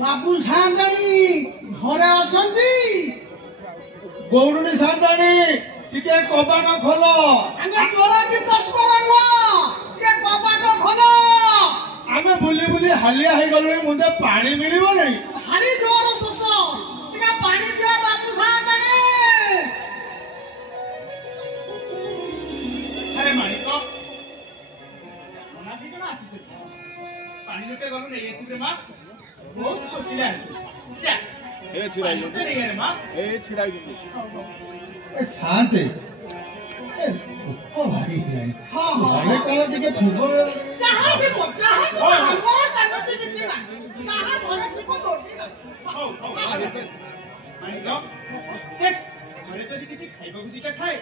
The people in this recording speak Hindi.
बाबू सान्ताणी घरे अछंती गौरुणी सान्ताणी टिके कबाट खोल आमे तोरा की तस्कर नुआ के कबाट खोल आमे बुली बुली हालिया हे गलुनी मुंदे पानी मिलिबो नै हारी जोर सोस टिके पानी दिया बाबू सान्ताणी अरे माणिक मना की कना आसी पानी जोके गलु नै एसी रे मा बहुत सोसिला जा ए छिड़ाई नहीं रे मा ए छिड़ाई ए शांति ए ओ भारी हिलानी हां हां कोन टिके थुबो जहां भी जहां तो हमरा सामने किछि ना जहां घरे टिको दोटी ना ओ माणिक देख घरे तो किछि खाइबो दिटा खाए